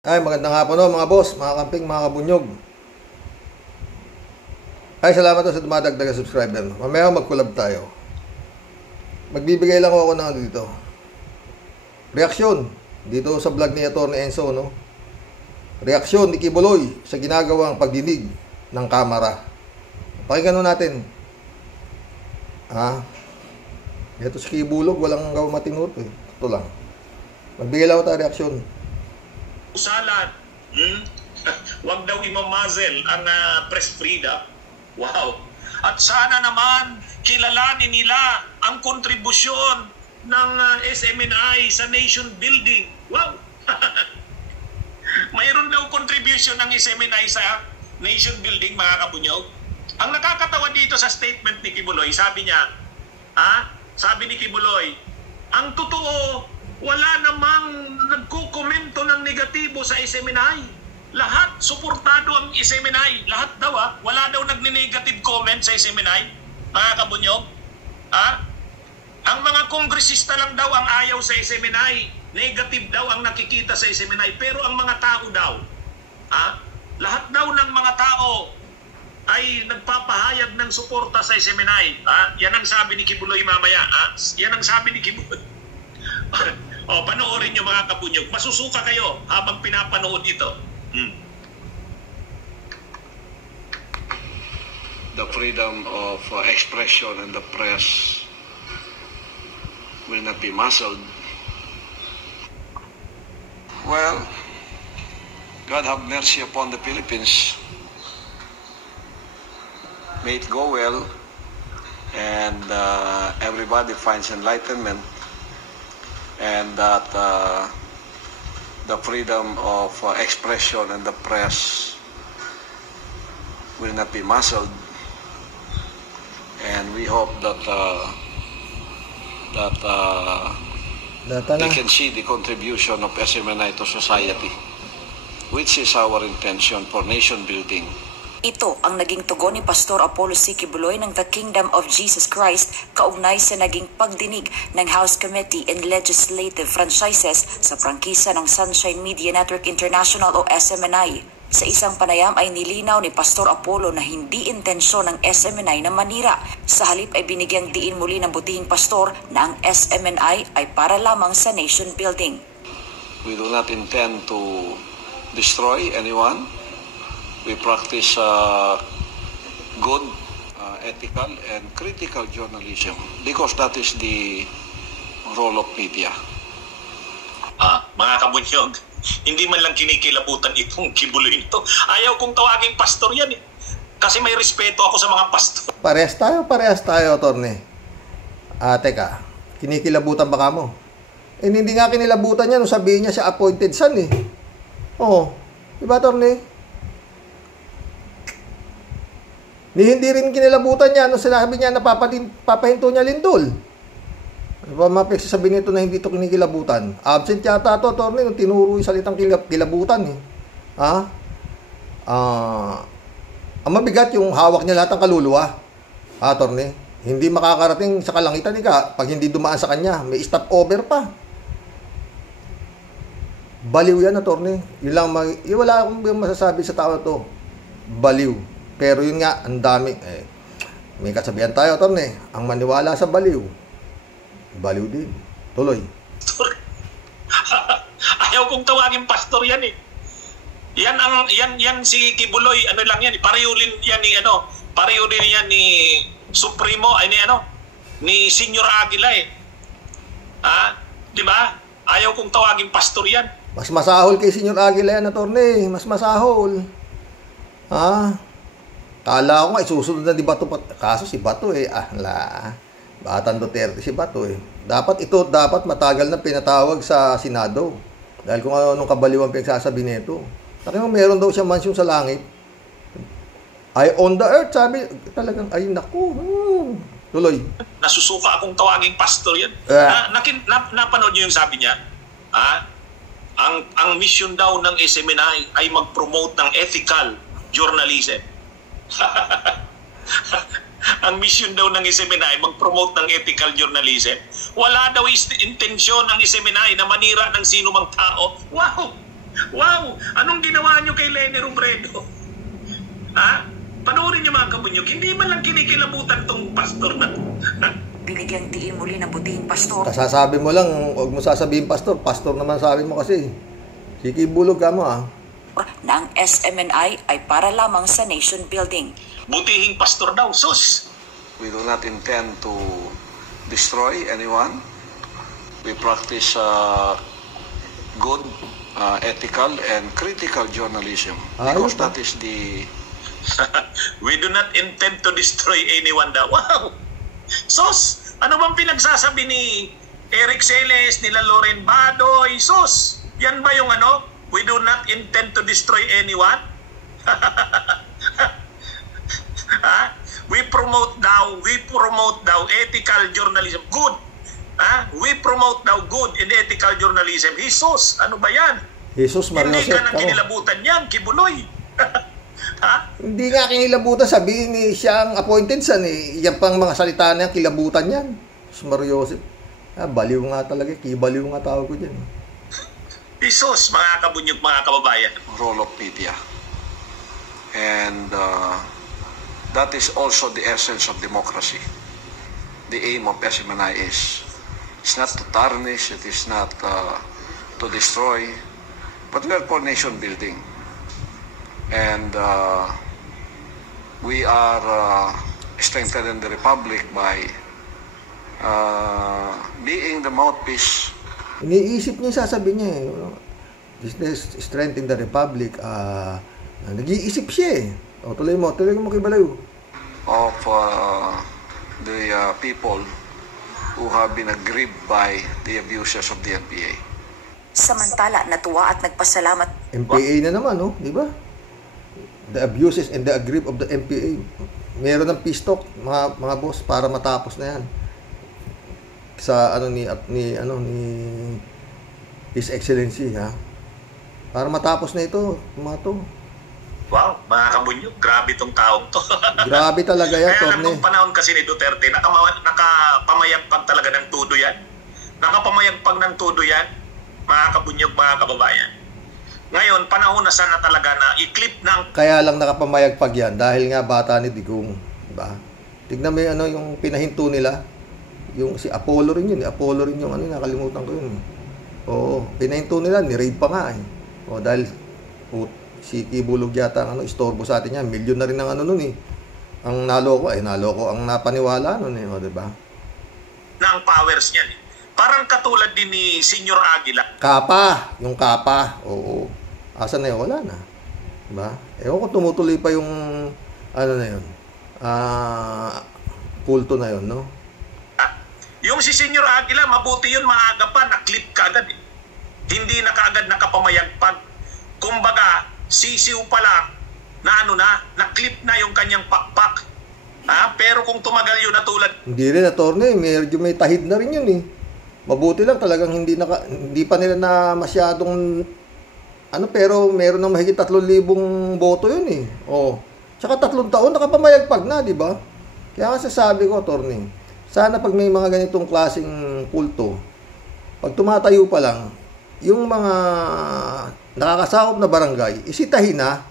Ay, magandang hapon mga boss, mga kamping, mga kabunyog. Ay, salamat sa dumadagdag na subscriber. Mamaya mag-collab tayo. Magbibigay lang ako ng dito. Reaksyon dito sa vlog ni Atty. Enzo, no? Reaksyon ni Kibuloy sa ginagawang pagdinig ng kamera. Pakinggan natin. Ito si Kibulog, walang gawang matinut eh. Ito lang. Magbigay lang ako tayo reaksyon. Usalan, wag daw imamazel ang press freedom. Wow. At sana naman kilalanin nila ang kontribusyon ng SMNI sa nation building. Wow. Mayroon daw contribution ng SMNI sa nation building, mga kabunyog. Ang nakakatawa dito sa statement ni Kibuloy, sabi niya, sabi ni Kibuloy, ang totoo, wala namang nagkukomento ng negatibo sa SMNI. Lahat suportado ang SMNI. Lahat daw wala daw nagne-negative comment sa SMNI. Mga kabunyog. Ang mga kongresista lang daw ang ayaw sa SMNI. Negative daw ang nakikita sa SMNI. Pero ang mga tao daw, lahat daw ng mga tao ay nagpapahayag ng suporta sa SMNI. Yan ang sabi ni Kibuloy mamaya. Yan ang sabi ni Kibuloy. Panoorin nyo mga kabunyog. Masusuka kayo habang pinapanood ito. The freedom of expression and the press will not be muzzled. Well, God have mercy upon the Philippines. May it go well and everybody finds enlightenment. And that the freedom of expression and the press will not be muzzled, and we hope that they can see the contribution of SMNI to society, which is our intention for nation building. Ito ang naging tugon ni Pastor Apollo C. Kibuloy ng The Kingdom of Jesus Christ kaugnay sa naging pagdinig ng House Committee in Legislative Franchises sa prangkisa ng Sunshine Media Network International o SMNI. Sa isang panayam ay nilinaw ni Pastor Apollo na hindi intensyon ng SMNI na manira. Sa halip ay binigyang diin muli ng butihing pastor na ang SMNI ay para lamang sa nation building. We do not intend to destroy anyone. We practice good, ethical, and critical journalism because that is the role of media. Mga kabunyog, hindi man lang kinikilabutan itong Kibuloy nito. Ayaw kong tawaging pastor yan eh. Kasi may respeto ako sa mga pastor. Parehas tayo, Atty. Teka, kinikilabutan baka mo? Hindi nga kinilabutan niya nung sabihin niya siya appointed son eh. Oo, diba, Atty.? Hindi rin kinilabutan niya nung sinabi niya na papahinto niya lindol. Ano ba mapagsasabi nito na hindi ito kinikilabutan? Absent yata ito, Atty. Nung tinuro yung salitang kilabutan eh. Ang mabigat yung hawak niya lahat ng kaluluwa. Atty. Hindi makakarating sa kalangitan pag hindi dumaan sa kanya. May stopover pa. Baliw yan, Atty. Wala akong masasabi sa tao to. Baliw. Pero yun nga, ang dami. May kasabihan tayo, Atty. Ang maniwala sa baliw, baliw din. Tuloy. Ayaw kong tawagin pastor yan eh. Yan si Kibuloy, ano lang yan, pareho din yan ni Supremo, ni Senior Aguila eh. Di ba? Ayaw kong tawagin pastor yan. Mas masahol kay Senior Aguila yan, Atty. Mas masahol. Kala ko nga isusunod na di Bato, kaso si Bato Batang Duterte si Bato Dapat matagal na pinatawag sa Senado. Dahil kung anong kabaliwan pinagsasabi nito. Sabi mo, meron daw siya mansyon sa langit. Ay, on the earth, sabi. Talagang, ay, naku. Tuloy. Nasusuka akong tawaging pastor yan. Napanood niyo yung sabi niya? Ang mission daw ng SMNI ay mag-promote ng ethical journalism. Ang mission daw ng SMNI mag-promote ng ethical journalism. Wala daw intensyon ng SMNI na manira ng sino mang tao. Wow! Wow! Anong ginawa nyo kay Leni Robredo? Ha? Panoorin nyo mga kabunyog, hindi man lang kinikilabutan tong pastor na. Binigyang diin muli ng butihing pastor Kasasabi mo lang, huwag mo sasabihin pastor. Pastor naman sabi mo kasi. Sikibulog ka mo na ang SMNI ay para lamang sa nation building. Butihing pastor daw, sus! We do not intend to destroy anyone. We practice good, ethical, and critical journalism. Because that is the... We do not intend to destroy anyone daw. Wow! Sus! Ano bang pinagsasabi ni Eric Celes, nila Loren Badoy? Sus! Yan ba yung ano? We do not intend to destroy anyone? Ha? We promote daw ethical journalism. Good. Ha? We promote daw good and ethical journalism. Jesus, ano ba yan? Jesus Maria Hindi ka Joseph, nang kinilabutan yan, Kibuloy. Ha? Hindi nga kinilabutan, sabihin ni siya ang appointed son Yan pang mga salita niya, kilabutan yan. Jesus Maria Joseph. Baliw nga talaga, kibaliw nga tawag ko dyan. Jesus, mga kabunyog, mga kababayan. Role of media. And that is also the essence of democracy. The aim of SMNI is it's not to tarnish, it is not to destroy, but we are for nation building. And we are strengthening the republic by being the mouthpiece. Iniisip niya, sasabihin niya business strength in the republic. Nag-iisip siya tuloy mo Kibalaw. Of the people who have been aggrieved by the abuses of the NPA. Samantala, natuwa at nagpasalamat MPA na naman, di ba? The abuses and the aggrieved of the MPA. Meron ng peace talk, mga boss, para matapos na yan. Sa ni His Excellency, para matapos na ito, Wow, mga kabunyog, grabe tong taong to. Grabe talaga yan, Kaya lang Torne. nung panahon kasi ni Duterte, nakapamayagpag talaga ng tudo yan. Nakapamayagpag ng tudo yan, mga kabunyog, mga kababayan. Ngayon, panahon na sana talaga na i-clip ng... Kaya lang nakapamayagpag yan dahil nga bata ni Digong, diba? Tignan mo yung pinahinto nila. Yung si Apollo rin yun, yung nakalimutan ko yun. Oo, pinahinto nila, ni-raid pa nga dahil si Kibulog yata ang istorbo sa atin yan. Milyon na rin ang ang naloko ang napaniwala diba? ng powers niyan. Parang katulad din ni Senior Aguila. Yung Kapa, oo. Asan na yun? Wala na. Diba? Ewan ko tumutuloy pa yung kulto na yun, no? Yung si Senior Aguila, mabuti yun, maaga pa, na-clip ka agad. Hindi na kaagad nakapamayagpag. Kumbaga, sisiw pa lang, na-clip na yung kanyang pakpak. Pero kung tumagal yun na tulad... Hindi rin, Torne, medyo may tahid na rin yun Mabuti lang talagang hindi pa nila na masyadong pero meron ng mahigit 3,000 boto yun Tsaka 3 taon nakapamayagpag na, di ba? Kaya nga sasabi ko, Torne, sana pag may mga ganitong klaseng kulto, pag tumatayo pa lang, yung mga nakakasakop na barangay, isitahin na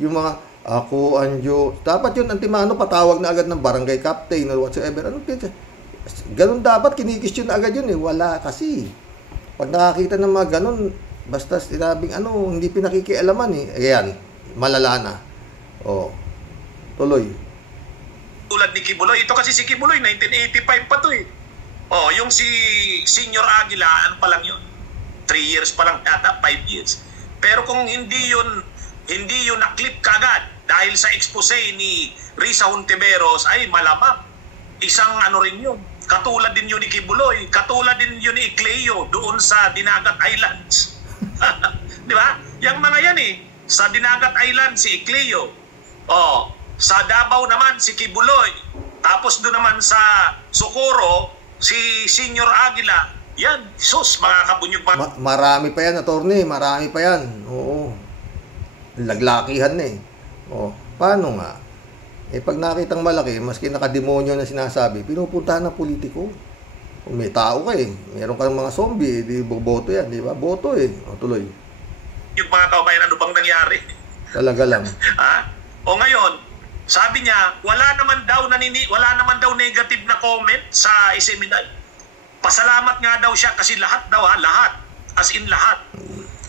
yung mga ako, Anjo. Dapat yun, antimano, patawag na agad ng barangay captain or whatsoever. Ganun dapat, kinikisyon na agad yun Wala kasi. Pag nakakita ng mga ganun, basta sinabing hindi pinakikialaman Ayan, malala na. Tuloy. Tulad ni Kibuloy. Ito kasi si Kibuloy, 1985 pa to yung si Senior Aguila, pa lang yun? 3 years pa lang yata, 5 years. Pero kung hindi yun na-clip kagad dahil sa expose ni Risa Hontiveros, ay malamang isang rin yun. Katulad din yun ni Kibuloy, katulad din yun ni Icleo doon sa Dinagat Islands. Di ba? Yang mga yan sa Dinagat Islands si Icleo. Sa Davao naman si Kibuloy. Tapos doon naman sa Socorro si Senior Aguila. Yan, sus, mga kabunyog. Marami pa yan, Attorney, marami pa yan. Oo. Laglakihan na Paano nga? Pag nakitang malaki, maski nakademonyo na sinasabi, pinupuntahan ng politiko. Kung may tao ka meron kang mga zombie, di boboto yan, di ba? Boto tuloy. yung mga kabayan, ano bang nangyari? Talaga lang. Ha? O ngayon, sabi niya, wala naman daw negative na comment sa SMNI. Pasalamat nga daw siya kasi lahat daw, lahat. As in lahat.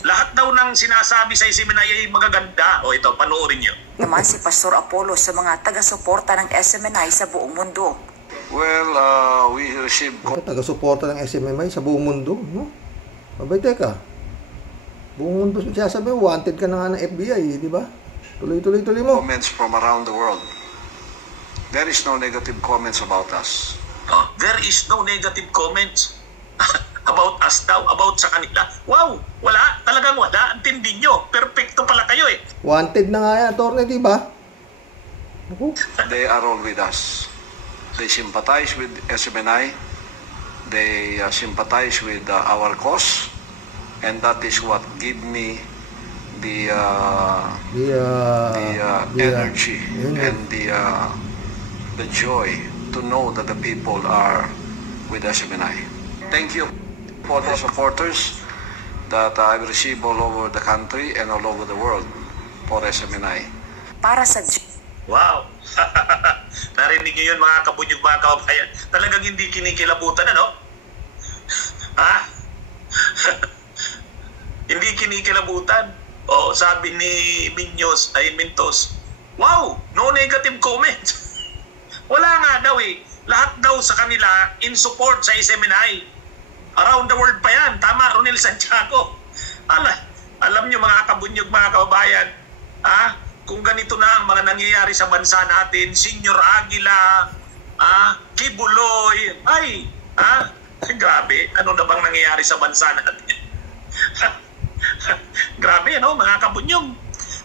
Lahat daw ng sinasabi sa SMNI ay magaganda. O ito, panoorin niyo. Naman si Pastor Apollo sa mga taga-suporta ng SMNI sa buong mundo. Well, we received Taga-suporta ng SMMI sa buong mundo, no? Abay, teka. Buong mundo siya sabi, wanted ka na nga ng FBI, di ba? Tuloy mo. comments from around the world. There is no negative comments about us. There is no negative comments about us daw, about sa kanila. Wow, wala, talagang wala. Ang tindi nyo. Perfecto pala kayo eh. Wanted na nga yan, attorney, di ba? Ako. They are all with us. They sympathize with SMNI. They sympathize with our cause. And that is what give me the energy and the joy to know that the people are with SMNI. Thank you for the supporters that I've received all over the country and all over the world for SMNI. Para sa Wow. Narinig niyo yun mga kabunyog, mga kababayan. Talagang hindi kinikilabutan, ano? Ha? Hindi kinikilabutan. O, sabi ni Mintos, wow, no negative comment. Wala nga daw eh. Lahat daw sa kanila in support sa SMNI. Around the world pa yan. Tama, Ronel Santiago. Alam nyo mga kabunyog, mga kababayan, kung ganito na ang mga nangyayari sa bansa natin, Senior Aguila, Kibuloy, grabe, ano na bang nangyayari sa bansa natin? Grabe, ano, mga kabunyog.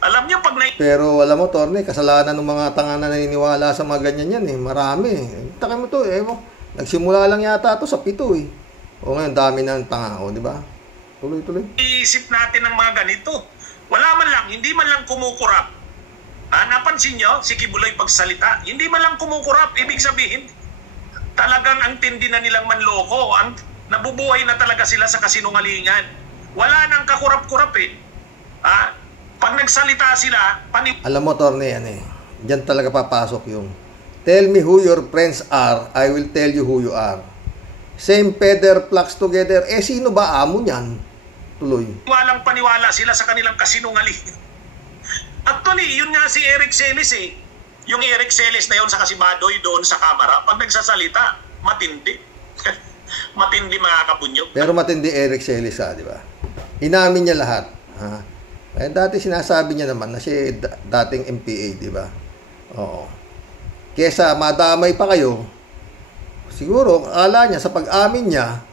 Alam nyo, pag Pero alam mo, Torne, kasalanan ng mga tanga na naniniwala sa mga ganyan yan eh. Marami. Taka mo to eh. Nagsimula lang yata to sa 7 eh. O ngayon, dami ng tanga. O, di ba? Tuloy. Iisip natin ng mga ganito. Wala man lang, hindi man lang kumukurap. Napansin nyo, si Kibuloy pagsalita, hindi man lang kumukurap. Ibig sabihin, talagang ang tindi na nilang manloko. Nabubuhay na talaga sila sa kasinungalingan. Wala nang kakurap-kurap eh. Pag nagsalita sila, alam mo, Torne, yan eh. Diyan talaga papasok yung tell me who your friends are, I will tell you who you are. Same feather flocks together. Sino ba amo niyan? Tuloy. Walang paniwala sila sa kanilang kasinungalingan. Actually, yun nga si Eric Celis eh. Yung Eric Celis na yun sa Kasibadoy doon sa kamera, pag nagsasalita, matindi. Matindi mga kabunyog. Pero matindi Eric Celis di ba? Inamin niya lahat. Dati sinasabi niya naman na siya dating MPA, di ba? Oo. Kesa madamay pa kayo, siguro, akala niya sa pag-amin niya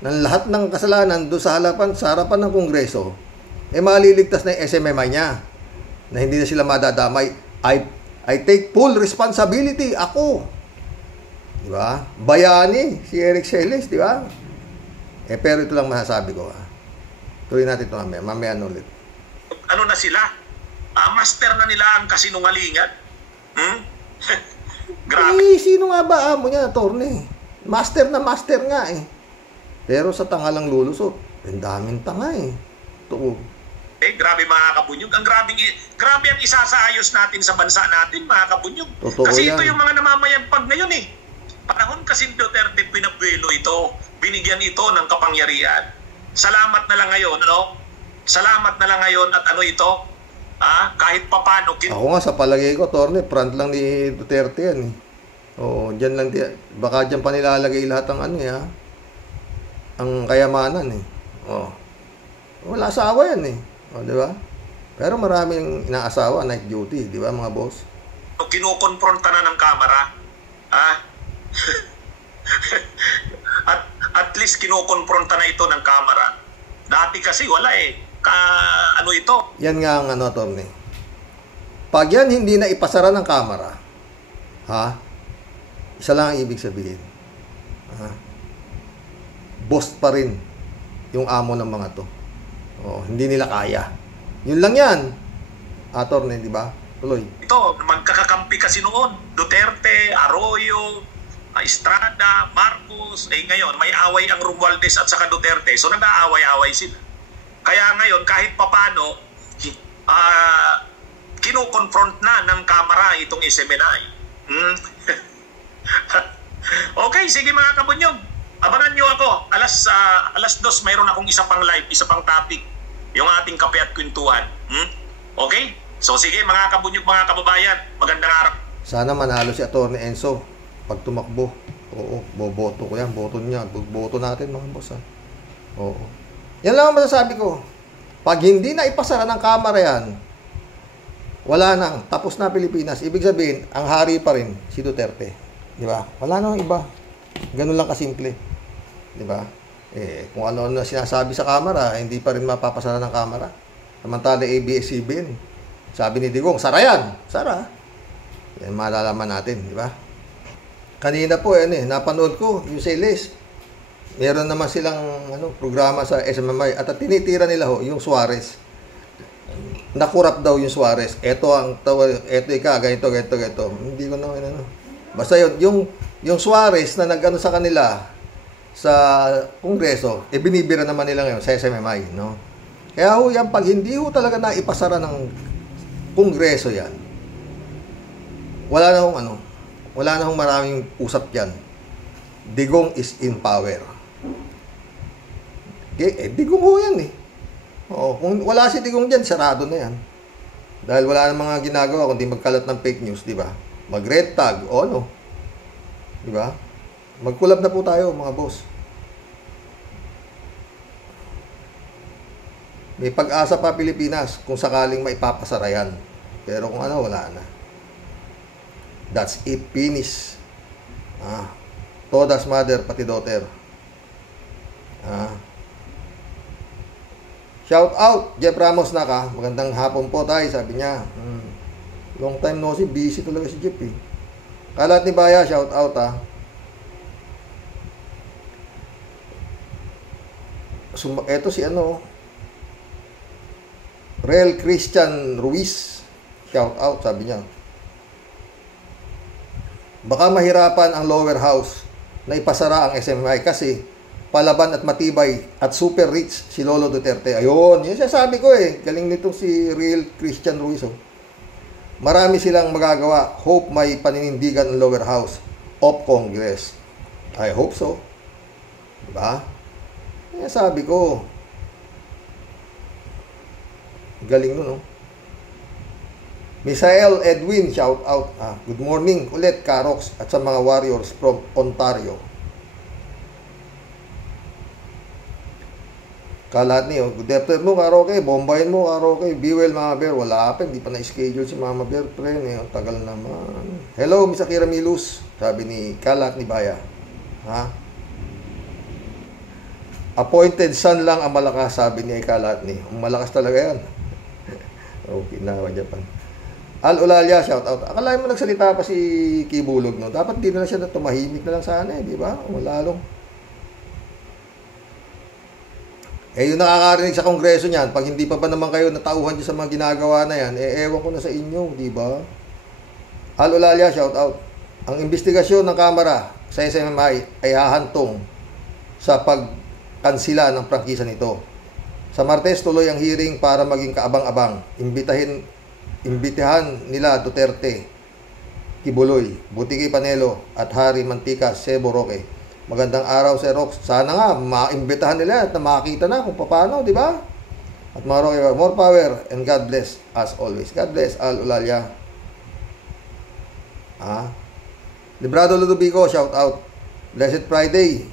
ng lahat ng kasalanan doon sa harapan ng Kongreso, maliligtas na yung SMMI niya na hindi na sila madadamay. I take full responsibility. Ako. Di ba? Bayani si Eric Celis, di ba? Pero ito lang masasabi ko. Tuloy natin ito mamaya. Mamaya ulit. Ano na sila? Master na nila ang kasinungalingan. Grabe. Sino nga ba amo niya, Torne? Master nga eh. Pero sa tanga lang lulusot. Ang daming tanga eh. Tuog. Grabe mga kabunyog. Ang grabe ang isasaayos natin sa bansa natin, mga kabunyog. Totoo kasi yan. Ito yung mga namamayagpag ngayon eh. Panahon kasi Duterte pinabuelo ito. Binigyan ito ng kapangyarihan. Salamat na lang ngayon, ano? Salamat na lang ngayon at ano ito? Kahit papano. Ako nga sa palagay ko, Torne, front lang ni Duterte yan eh. Oo, dyan lang, baka dyan pa nilalagay lahat ng ano eh, ang kayamanan eh. Wala asawa yan eh. Di ba? Pero maraming inaasawa, night duty, di ba mga boss? Kinukonfronta na ng kamera. At least kinukonfronta na ito ng kamera. Dati kasi wala eh. Ano ito? Yan nga ang ano, Torne. Pag yan hindi na ipasara ng kamera, isa lang ang ibig sabihin. Boss pa rin yung amo ng mga to. Hindi nila kaya. Yun lang yan. Torne, di ba? Tuloy. Ito, magkakakampi kasi noon. Duterte, Arroyo, Estrada, Marcos. Ngayon, may away ang Romualdez at saka Duterte. So, nag-aaway-away sila. Kaya ngayon, kahit papano, kino-confront na ng Kamara itong SMNI. Okay, sige mga kabunyog. Abangan nyo ako. Alas 2, mayroon akong isa pang live, isa pang topic. Yung ating kape at kwentuhan. Okay? So sige mga kabunyog, mga kababayan. Magandang araw. Sana manalo si Atty. Enzo pag tumakbo. Oo, boboto ko yan. Boto niya. Boto natin mga boss. Oo. Yan lang ang masasabi ko. Pag hindi na ipasara ng Kamara yan, wala nang, tapos na Pilipinas. Ibig sabihin, ang hari pa rin si Duterte. Di ba? Wala nang iba. Ganun lang kasimple. Di ba? Kung ano na sinasabi sa Kamara, hindi pa rin mapapasara ng Kamara. Samantala ABS-CBN. Sabi ni Digong, sara yan. Sara. Yan malalaman natin. Di ba? Kanina po, napanood ko, yung sales. Meron naman silang programa sa SMMI at tinitira nila yung Suarez. Nakurap daw yung Suarez. Ito ganito. Hindi ko na Basta yung Suarez na nag-ano sa kanila sa Kongreso, binibira naman nila ngayon sa SMMI, no? Kaya yan, pag hindi talaga na ipasara ng Kongreso yan, wala na hong maraming usap yan. Digong is in power. Digong ho yan kung wala si Digong dyan, sarado na yan. Dahil wala na mga ginagawa kundi magkalat ng fake news, di ba? Mag-red tag, di ba? Mag-collab na po tayo, mga boss. May pag-asa pa Pilipinas kung sakaling maipapasara yan. Pero kung wala na. That's it, finish. Todas mother, pati daughter. Shout out, Jeff Ramos na ka. Magandang hapon po tayo, sabi niya. Long time no see, busy talaga si Jeff Kalat ni Baya, shout out Eto si Real Christian Ruiz, shout out, sabi niya. Baka mahirapan ang lower house na ipasara ang SMI kasi palaban at matibay at super rich si Lolo Duterte. Ayun, yun sabi ko galing nitong si Real Christian Ruiz. Marami silang magagawa. Hope may paninindigan ang lower house of Congress. I hope so. Diba? Yan sabi ko. Galing nun, Misael Edwin, shout out. Good morning ulit, Karox, at sa mga warriors from Ontario. Kalat niyo, good afternoon mo, Karoke. Bombayin mo, Karoke. Be well, Mama Bear. Wala pa, hindi pa na-schedule si Mama Bear. Ang tagal naman. Hello, Miss Akira Milus. Sabi ni Kalat ni Baya. Appointed son lang ang malakas, sabi ni Kalat ni. Ang malakas talaga yan. Okay, nawa Japan. Al Ulalia, shout out. Akalain mo nagsalita pa si Kibulog, no? Dapat di na lang siya tumahimik na lang sana, di ba? Lalong. Yung nakakarinig sa kongreso niyan, pag hindi pa ba naman kayo natauhan dyan sa mga ginagawa na yan, ewan ko na sa inyo, di ba? Al Ulalia, shout out. Ang investigasyon ng Kamara sa SMMI ay hahantong sa pagkansila ng prangkisa nito. Sa Martes, tuloy ang hearing para maging kaabang-abang. Imbitahan nila Duterte, Kibuloy, Butiki Panelo, at Hari Mantika, Sebo Roque. Magandang araw, Sir Rox. Sana nga, maimbitahan nila at makakita na kung paano, di ba? At mga Roque, more power and God bless as always. God bless, Al Ulalia. Librado Ludovico, shout out. Blessed Friday,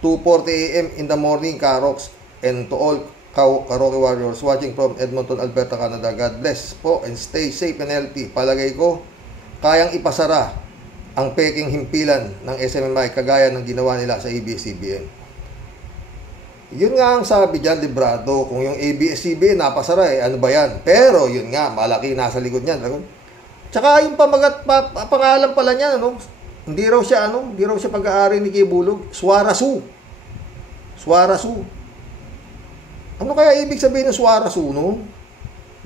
2:40 a.m. in the morning, Karox, and to all Karoke warriors watching from Edmonton, Alberta, Canada. God bless po and stay safe and healthy. Palagay ko, kayang ipasara ang peking himpilan ng SMMI kagaya ng ginawa nila sa ABS-CBN. Yun nga ang sabi dyan, librado. Kung yung ABS-CBN napasara, ano ba yan? Pero yun nga, malaki nasa likod niyan. Tsaka yung pangalan pala niya, hindi raw siya pag-aari ni Kibulog. Suarasu. Ano kaya ibig sabihin ng Suarasu, no?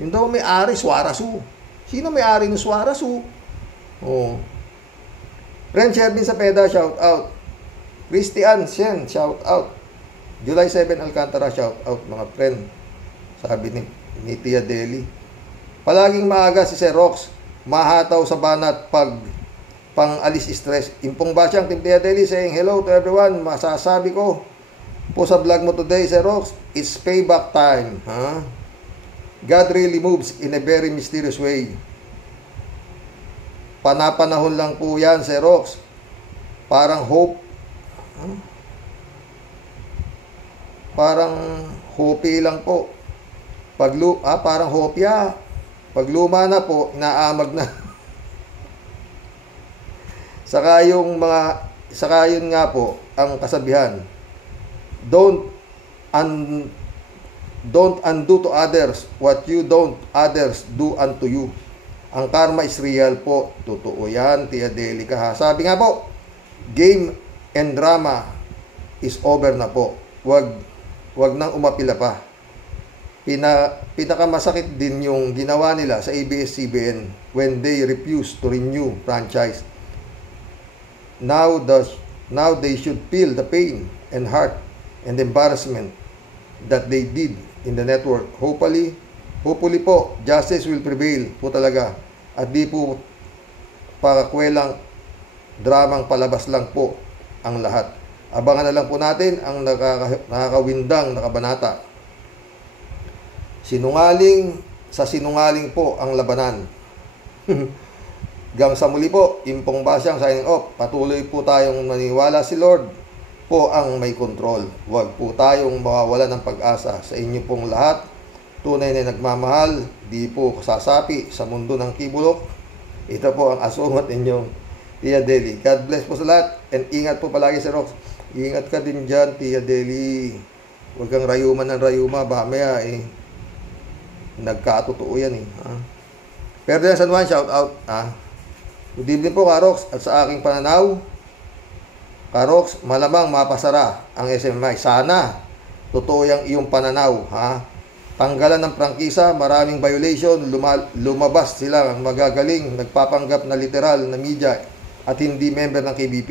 Yung daw may-ari, Suarasu. Sino may-ari ng Suarasu? Friend Shervin Sapeda, shout out. Christian Shen, shout out. July 7, Alcantara, shout out mga friend. Sabi ni Tia Deli. Palaging maaga si Sir Rox, mahataw sa banat pag pang-alis stress. Impong Basyang, Team Tia Deli saying hello to everyone. Masasabi ko po sa vlog mo today, Sir Rox, it's payback time. Huh? God really moves in a very mysterious way. Panapanahon lang po yan, Sir Rox. Parang hope. Parang hopi lang po. Parang hopya. Pag luma na po, inaamag na. Saka yun nga po ang kasabihan. Don't undo to others what you don't others do unto you. Ang karma is real po. Totoo yan, Tia Delica ha. Sabi nga po, game and drama is over na po. Wag nang umapila pa. Pinakamasakit din yung ginawa nila sa ABS-CBN when they refused to renew franchise. Now they should feel the pain and heart and embarrassment that they did in the network. Hopefully po, justice will prevail po talaga at di po pakakwelang dramang palabas lang po ang lahat. Abangan na lang po natin ang nakakawindang na kabanata. Sinungaling po ang labanan. Hanggang sa muli po, Impong Basyang signing off. Patuloy po tayong maniwala si Lord po ang may control. Huwag po tayong mawawala ng pag-asa sa inyo pong lahat. Tunay na nagmamahal, di po sasapi sa mundo ng kibulok. Ito po ang asungot ninyong Tia Deli. God bless po sa lahat and ingat po palagi si Rox. Ingat ka din dyan, Tia Deli. Huwag kang rayuman ng rayuma. Mamaya nagkatotoo yan Pero din San Juan, shout out Good evening po Karox. At sa aking pananaw, Karox, malamang mapasara ang SMI. Sana totoo yung iyong pananaw Tanggalan ng prangkisa, maraming violation, lumabas sila ang magagaling, nagpapanggap na literal na media at hindi member ng KBP.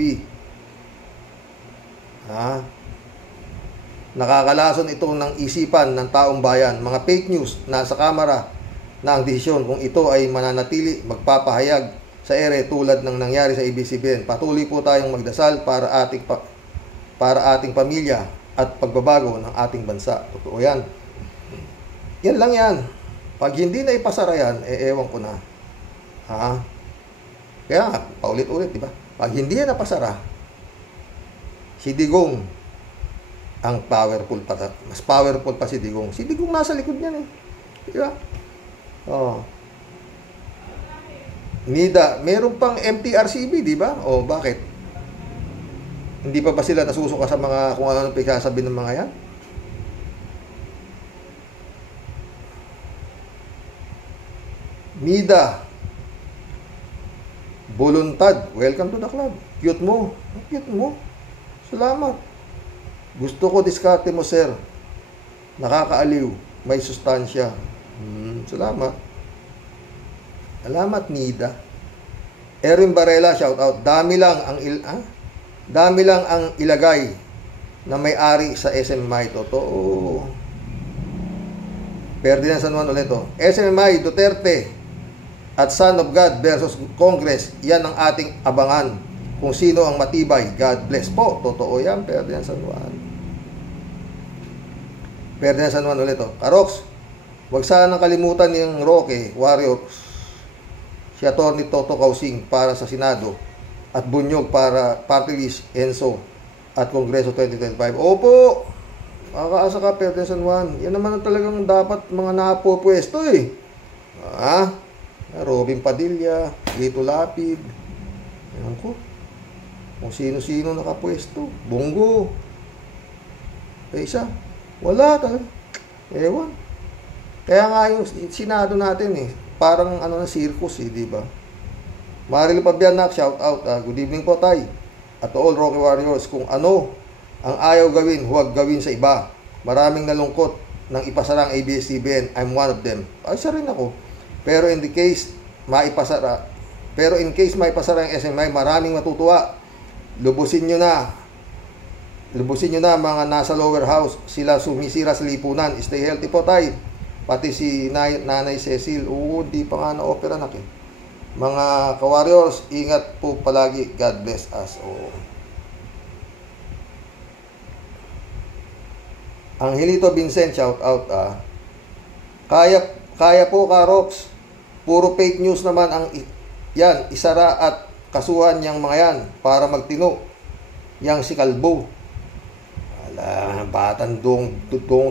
Nakakalason ito ng isipan ng taong bayan. Mga fake news, nasa kamera na ang desisyon kung ito ay mananatili, magpapahayag sa ere tulad ng nangyari sa ABS-CBN. Patuloy po tayong magdasal para ating pamilya at pagbabago ng ating bansa. Totoo yan. Yan lang yan. Pag hindi na ipasara yan, ewan ko na. Kaya nga, paulit-ulit, di ba? Pag hindi yan napasara, si Digong ang powerful pa. Mas powerful pa si Digong. Si Digong nasa likod niyan Di ba? Nida, meron pang MTRCB, di ba? Bakit? Hindi pa ba sila nasusuka sa mga kung ano pinagsasabi ng mga yan? Nida Voluntad, welcome to the club. Cute mo. Salamat. Gusto ko diskarte mo, sir. Nakakaaliw. May sustansya. Salamat. Salamat, Nida. Erin Barela, shout out. Dami lang ang ilagay na may-ari sa SMI. Totoo. Ferdinand San Juan ulit SMI, Duterte at Son of God versus Congress. Yan ang ating abangan. Kung sino ang matibay. God bless po. Totoo yan, Ferdinand San Juan. Ferdinand San Juan ulit Karox, wag sanang kalimutan yung Roque Warriors, si Atty. Toto Kausing para sa Senado at Bunyog para party list Enzo at Kongreso 2025. Opo, makakaasa ka, Ferdinand San Juan. Yan naman ang talagang dapat mga napopwesto Robin Padilla, Lito Lapid, ewan ko kung sino-sino nakapwesto. Bongo, isa wala talaga, ewan. Kaya nga yung Senado natin parang na circus di ba? Maril Pabianak, shout out. Good evening po, Tay. At all Rocky Warriors, kung ano ang ayaw gawin, huwag gawin sa iba. Maraming nalungkot nang ipasara ang ABS-CBN. I'm one of them. Isa rin ako. Pero in case maipasara ang SMI, maraming matutuwa. Lubusin nyo na Lubusin nyo na mga nasa lower house. Sila sumisira sa lipunan. Stay healthy po tayo. Pati si Nanay Cecil. Oo, di pa nga na-opera na. Mga ka-warriors, ingat po palagi. God bless us. Oo. Angelito Vincent, shout out. Kaya po, Karox. Puro fake news naman ang yan. Isara at kasuhan yang mga yan para magtino. Yang si Kalbo. Ala, batan dong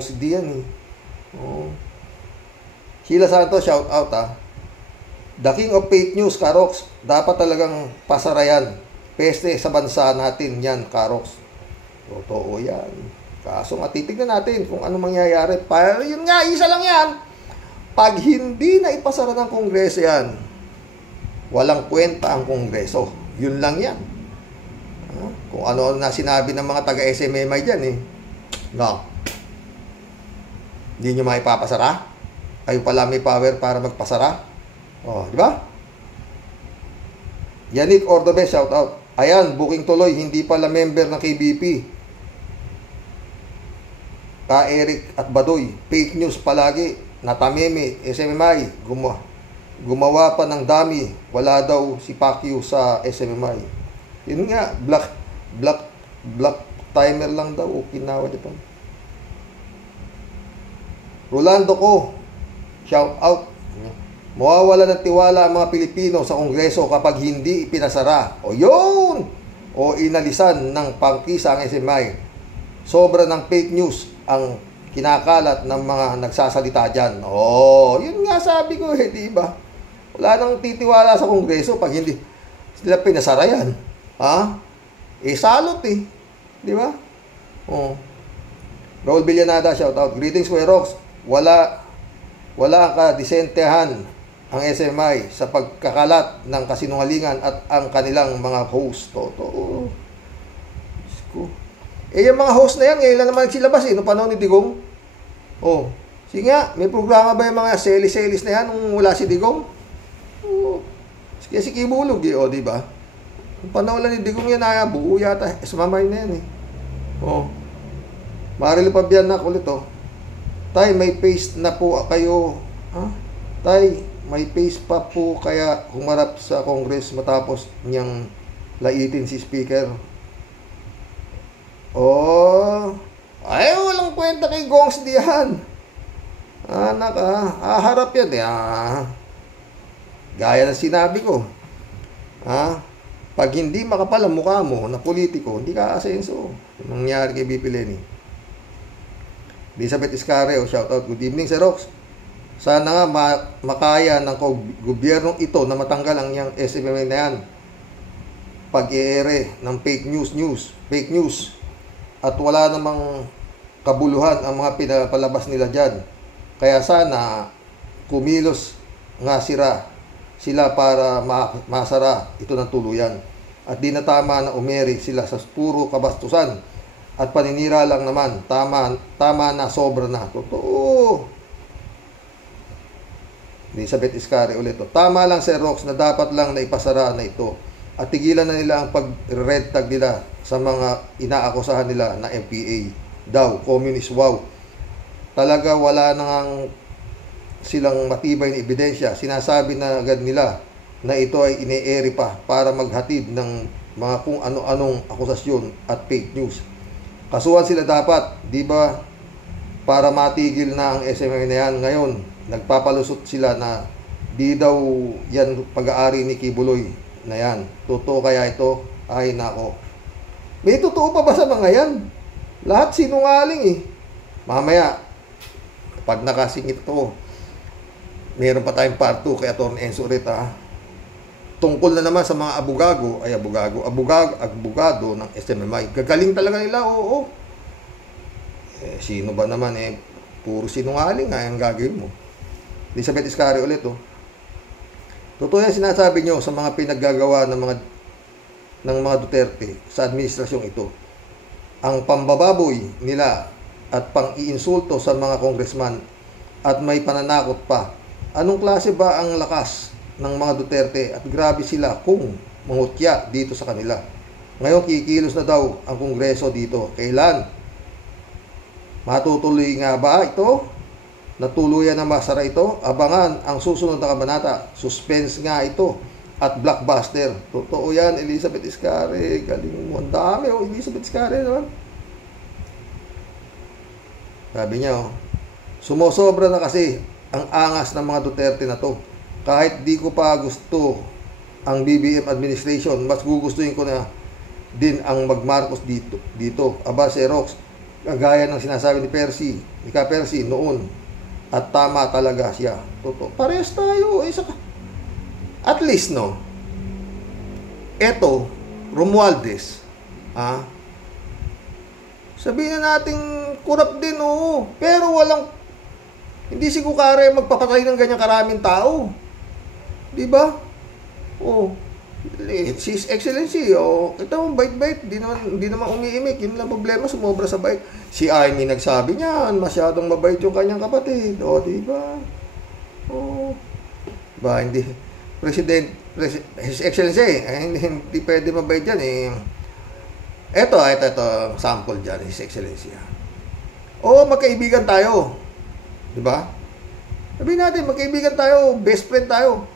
si Dian. Oh. Sheila Santos, shout out. The king of fake news, Karox. Dapat talagang pasarayan. Peste sa bansa natin yan, Karox. Totoo yan. Kaso nga, titignan natin kung ano mangyayari. Pero yun nga, isa lang yan. Pag hindi na ipasara ng Kongreso yan, walang kwenta ang Kongreso. Yun lang yan. Kung ano na sinabi ng mga taga-SMMI dyan No. Hindi nyo maipapasara? Kayo pala may power para magpasara? Di ba? Yannick Ordobes, shout out. Ayan, booking tuloy. Hindi pala member ng KBP. Eric at Badoy, fake news palagi, natameme, SMMI, gumawa pa ng dami, wala daw si Pacquiao sa SMMI. Yun nga, black timer lang daw, Okinawa, Japan. Rolando ko, shout out. Mawawala ng tiwala ang mga Pilipino sa Kongreso kapag hindi ipinasara. O yun! O inalisan ng pangkisa ang SMMI. Sobra ng fake news ang kinakalat ng mga nagsasalita dyan. Yun nga sabi ko di ba? Wala nang titiwala sa Kongreso pag hindi sila pinasara yan. Salot di ba? Raul Villanada, shout out. Greetings, Kuya Rox. Wala kadisentehan ang SMI sa pagkakalat ng kasinungalingan at ang kanilang mga host. Totoo. Yung mga host na yan, ngayon lang naman nagsilabas noong panahon ni Digong. Sige nga, may programa ba yung mga selis-selis na yan nung wala si Digong? Kaya si Kibulog di ba? Yung panahon lang ni Digong yan, buo yata, sumamay na yan Maril Pabianak ulit Tay, may paste na po kayo. Tay, may paste pa po kaya humarap sa Congress matapos niyang laitin si Speaker. Walang kwenta kay Gongs diyan. Anak, harap yan Gaya ng sinabi ko. Pag hindi makapal ang mukha mo na politiko, hindi ka asenso. Yung nangyari kay BP Lenny. Elizabeth Iscareo, shout out. Good evening, Sir Rox. Sana nga makaya ng gobyernong ito na matanggal ang yang SMMI na yan. Pag-i-ere ng fake news. At wala namang kabuluhan ang mga pinapalabas nila dyan. Kaya sana kumilos nga sila para masara ito ng tuluyan. At di na tama na umeri sila sa puro kabastusan at paninira lang naman. Tama na, sobra na. Totoo. Elizabeth Iscari ulit. Tama lang, Sir Rox, na dapat lang na ipasara na ito. At tigilan na nila ang pag-red tag nila sa mga inaakusahan nila na MPA daw, communist, wow. Talaga wala nang silang matibay na ebidensya. Sinasabi na agad nila na ito ay ine-ere pa para maghatid ng mga kung ano-anong akusasyon at fake news. Kasuhan sila dapat, di ba, para matigil na ang SMMI na yan. Ngayon, nagpapalusot sila na di daw yan pag-aari ni Kibuloy na yan. Totoo kaya ito? Ay nako. May totoo pa ba sa mga yan? Lahat sinungaling Mamaya, pag nakasingit ito, meron pa tayong part 2 kay Atty. Enzo ulit tungkol na naman sa mga abogado ng SMMI. Gagaling talaga nila, sino ba naman puro sinungaling ang gagawin mo. Elizabeth Iscari ulit Totoo yan sinasabi nyo sa mga pinaggagawa ng mga Duterte sa administrasyong ito. Ang pambababoy nila at pang-iinsulto sa mga congressman at may pananakot pa. Anong klase ba ang lakas ng mga Duterte at grabe sila kung mangutya dito sa kanila. Ngayon, kikilos na daw ang Kongreso dito. Kailan? Matutuloy nga ba ito? Natuluyan na masara ito? Abangan ang susunod na kabanata. Suspense nga ito. At blockbuster. Totoo yan, Elizabeth Iscare. Galing mo. Ang dami, Elizabeth Iscare naman. Sabi niya, sumosobra na kasi ang angas ng mga Duterte na to. Kahit di ko pa gusto ang BBM administration, mas gugustuhin ko na din ang mag-Marcos dito. Aba, Xerox, kagaya ng sinasabi ni Ka Percy noon. At tama talaga siya. Totoo. Parehas tayo. At least, no, eto, Romualdez, sabihin na natin, kurap din, oo. Pero hindi si Kukare magpapatay ng ganyang karaming tao. Diba? Oo. Si His Excellency, kita mo, bait-bait. Di naman umiimik. Yun lang problema, sumobra sa bait. Si Amy nagsabi niyan, masyadong mabait yung kanyang kapatid. Diba? Ba, hindi. His Excellency, hindi pwede mabait yan, Ito, sample dyan, His Excellency. Magkaibigan tayo. Diba? Sabihin natin, magkaibigan tayo, best friend tayo.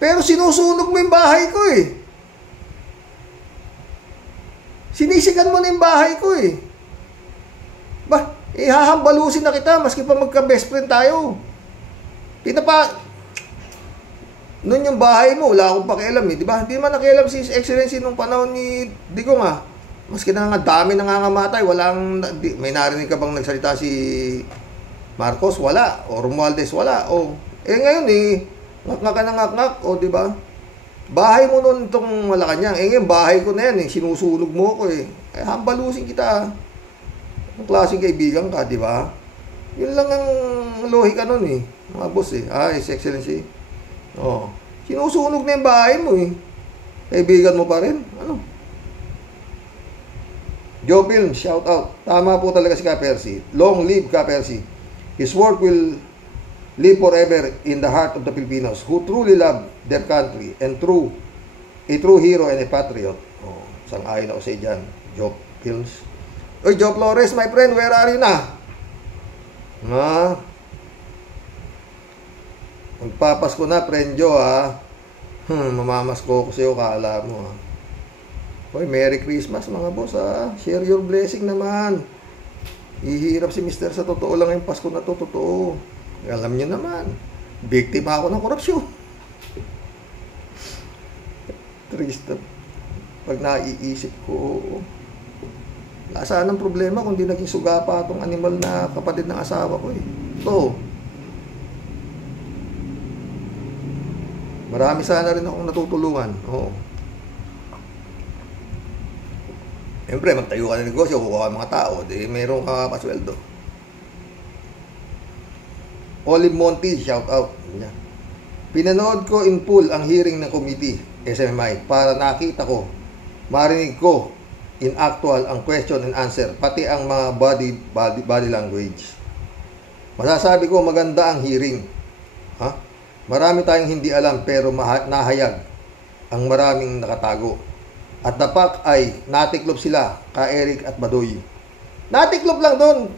Pero sinusunog mo yung bahay ko, Sinisigan mo na yung bahay ko, Ba, hahambalusin na kita, maski pa magka-best friend tayo. Noon yung bahay mo, wala akong pakialam, Diba? Hindi man nakialam si His Excellency nung panahon ni Digong, Maski na nga dami nangangamatay, may narinig ka bang nagsalita si Marcos? Wala. O Romualdez? Wala. Ngayon ngak-ngak ka na ngak-ngak. Diba? Bahay mo noon itong Malacanang. Ngayon, bahay ko na yan, sinusunog mo ko, hambalusin kita, Ang klaseng kaibigan ka, diba? Yun lang ang lohi ka noon, mga boss, His Excellency. Sinusunog na yung bahay mo, Kaibigan mo pa rin. Joe Film, shout out. Tama po talaga si Ka Percy. Long live Ka Percy. His work will live forever in the heart of the Filipinos who truly love their country and a true hero and a patriot. Sang-ayon ako sa dyan. Joe Films. Joe Flores, my friend, where are you na? Magpapasko na, friend Joe, mamamasko ko sa'yo, kala mo, Merry Christmas mga boss, Share your blessing naman. Hihirap si Mr. Sa totoo lang yung Pasko na to, totoo. Alam nyo naman, biktima ako ng korupsyon. Triste. Pag naiisip ko, saan ang problema kung di naging suga pa itong animal na kapatid ng asawa ko, Marami sana rin akong natutulungan. Siyempre, magtayo ka ng negosyo, kukuha ka mga tao, mayroon ka pasweldo. Olive Monty, shout out. Pinanood ko in full ang hearing ng committee, SMMI, para nakita ko, marinig ko in actual ang question and answer, pati ang mga body language. Masasabi ko, maganda ang hearing. Marami tayong hindi alam pero nahayag ang maraming nakatago. At dapat ay natiklop sila, Ka Eric at Badoy. Natiklop lang doon,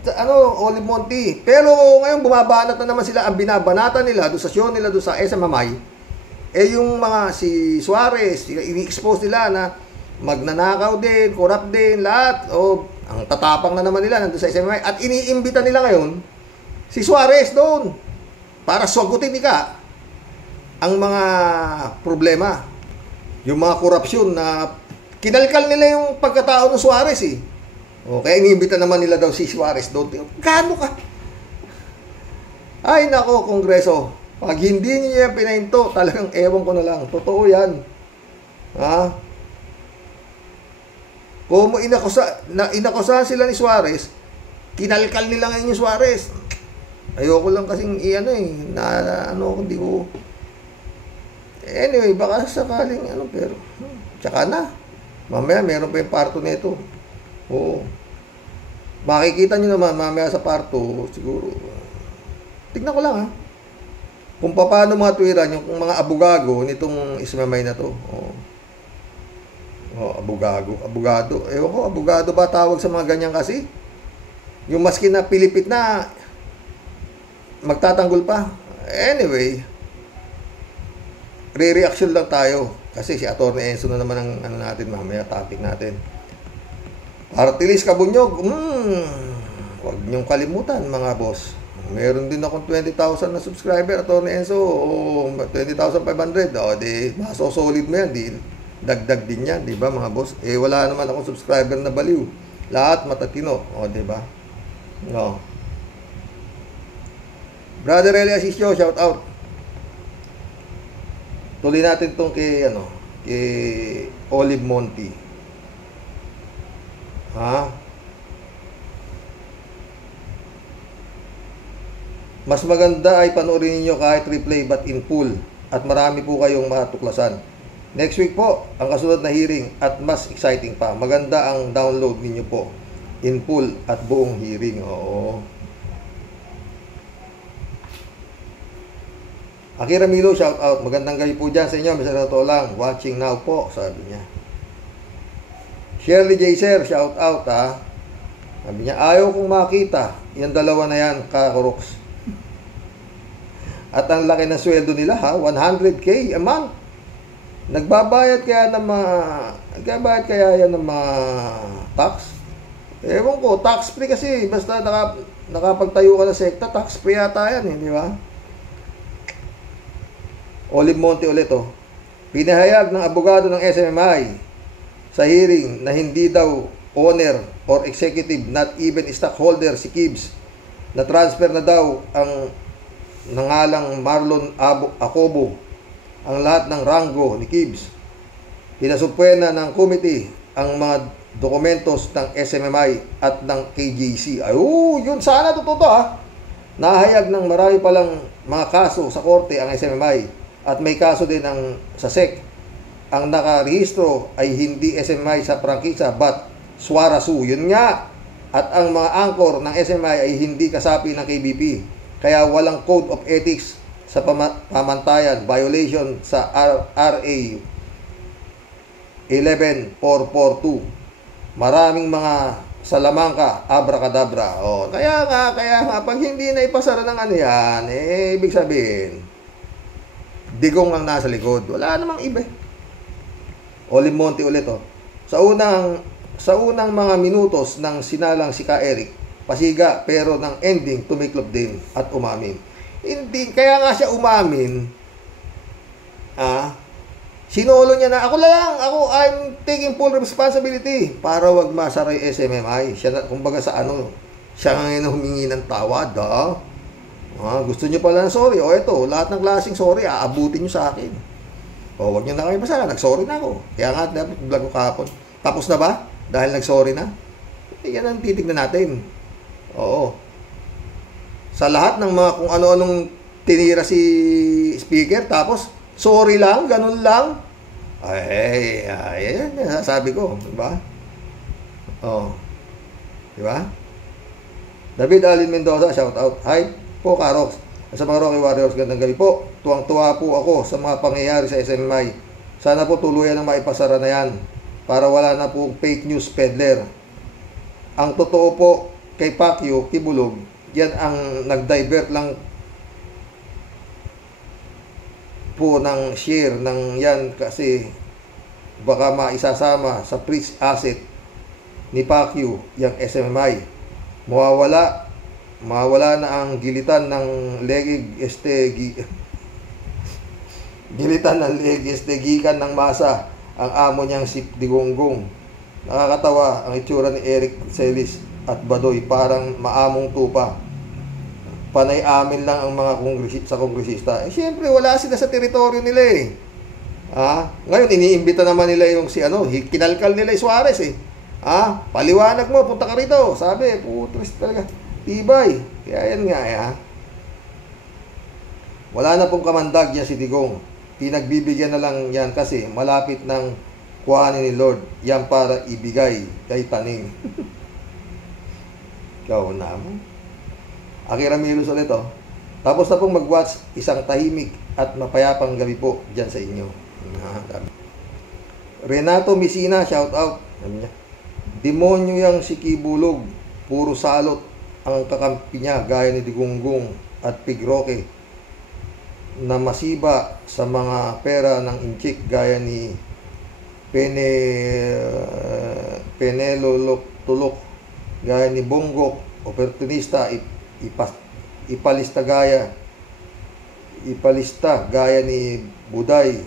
Olive Monty. Pero ngayon bumabanat na naman sila, ang binabanatan nila, doon sa show nila, doon sa SMMI, yung mga si Suarez, ini-expose nila na magnanakaw din, corrupt din, lahat. Ang tatapang na naman nila nandun sa SMMI. At iniimbita nila ngayon, si Suarez doon, para sagutin ni Ka ang mga problema. Yung mga korupsyon na kinalkal nila yung pagkatao ng Suarez, kaya iniimbita naman nila daw si Suarez doon. Gaano ka? Ay nako, Kongreso. Pag hindi niyo yan pinahinto, talagang ewan ko na lang. Totoo yan. Kung inakusahan sila ni Suarez, kinalkal nila ngayon yung Suarez. Ayoko lang kasing hindi ko. Anyway, baka sakaling pero tsaka na. Mamaya meron pa yung parto nito. Makikita nyo naman mamaya sa parto, siguro. Tignan ko lang kung paano mga tuwiran yung mga abugago nitong SMMI na to. Oh, abogado. Ewan ko, abogado ba tawag sa mga ganyan kasi? Yung maski na pilipit na magtatanggol pa. Anyway, re-reaction lang tayo. Kasi si Atty. Enzo na naman ang ano natin, mamaya topic natin. Artilis Kabunyog, huwag niyong kalimutan mga boss. Meron din akong 20,000 na subscriber, Atty. Enzo. 20,500. O, di, maso-solid mo yan. Di, dagdag din yan, di ba mga boss? Eh, wala naman akong subscriber na baliw. Lahat matatino. O, di ba? No. Brother Eli Asisio, shout out. Tuloy natin tong kay Olive Monty. Ha? Mas maganda ay panoorin niyo kahit replay but in full at marami po kayong matuklasan. Next week po, ang kasunod na hearing at mas exciting pa. Maganda ang download ninyo po in full at buong hearing. Oo. Akira Milo, shout out. Magandang gabi po dyan sa inyo. Mr. Totoo lang. Watching now po, sabi niya. Shirley J. Sir, shout out ha. Sabi niya, ayaw kong makita. Yung dalawa na yan, kakuroks. At ang laki ng sweldo nila ha, 100K a month. Nagbabayad kaya yan ng mga tax? Ewan ko, tax free kasi. Basta nakapagtayo ka ng sekta, tax free yata yan, di ba? Olive Monte ulit oh. Pinahayag ng abogado ng SMMI sa hearing na hindi daw owner or executive, not even stockholder si Kibbs, na transfer na daw ang nangalang Marlon Acobo ang lahat ng ranggo ni Kibbs. Pinasupwena ng committee ang mga dokumentos ng SMMI at ng KJC. Yun sana totoo ha. Nahayag ng marami palang mga kaso sa korte ang SMMI at may kaso din sa SEC. Ang nakarehistro ay hindi SMMI sa prangkisa but Suarasu. Yun nga. At ang mga angkor ng SMMI ay hindi kasapi ng KBP. Kaya walang code of ethics sa pamantayan, violation sa RA 11442. Maraming mga salamangka, abracadabra. Kaya nga, pag hindi na ipasara ng ano yan, ibig sabihin, digong ang nasa likod. Wala namang iba. Olive Monte ulit Sa unang mga minutos ng sinalang si Ka Eric, pasiga pero ng ending tumiklop din at umamin. Hindi, kaya nga siya umamin. Sinolo niya na, I'm taking full responsibility para wag masara yung SMMI. Siya na, kumbaga siya nga humingi ng tawad, gusto niyo pala ng sorry. Ito, lahat ng klaseng sorry, aabutin niyo sa akin. Wag niyo na kayo masara, nag-sorry na ako. Kaya nga, dapat vlog ko kahapon. Tapos na ba? Dahil nag-sorry na? Yan ang titignan natin. Oo. Sa lahat ng mga kung ano-anong tinira si speaker, tapos, sorry lang, ganun lang. Yan, sabi ko, diba? Diba? David Alin Mendoza, shout out. Hi po, Karox. Sa mga Rocky Warriors, gandang gabi po. Tuwang-tuwa po ako sa mga pangyayari sa SMMI. Sana po tuluyan na maipasara na yan para wala na po fake news peddler. Ang totoo po kay Pacquiao, Kibulog, yan ang nag-divert lang po ng share ng yan kasi baka maisasama sa priest asset ni Pacquiao yung SMMI. Mawawala na ang gilitan ng gikan ng masa ang amo niyang si Digonggong. Nakakatawa ang itsura ni Eric Celis at Badoy, parang maamong tupa. Panay amin lang ang mga kongresista. Siyempre, wala sila sa teritoryo nila Ngayon, iniimbita naman nila yung kinalkal nila yung Suarez paliwanag mo, punta ka rito. Sabi, putres talaga. Tibay. Kaya yan nga Wala na pong kamandag yan si Digong. Pinagbibigyan na lang yan kasi malapit ng kuhanin ni Lord. Yan para ibigay kay Taning. Ikaw naman. Akira Milos ulit Tapos na pong mag-watch, isang tahimik at mapayapang gabi po dyan sa inyo. Renato Messina, shout out. Sabi niya, demonyo yang si Kibulog, puro salot ang kakampi niya gaya ni Digunggong at Pigroque na masiba sa mga pera ng inchik gaya ni Penelolok Tulok gaya ni Bonggok, oportunista, ipalista gaya ni Buday,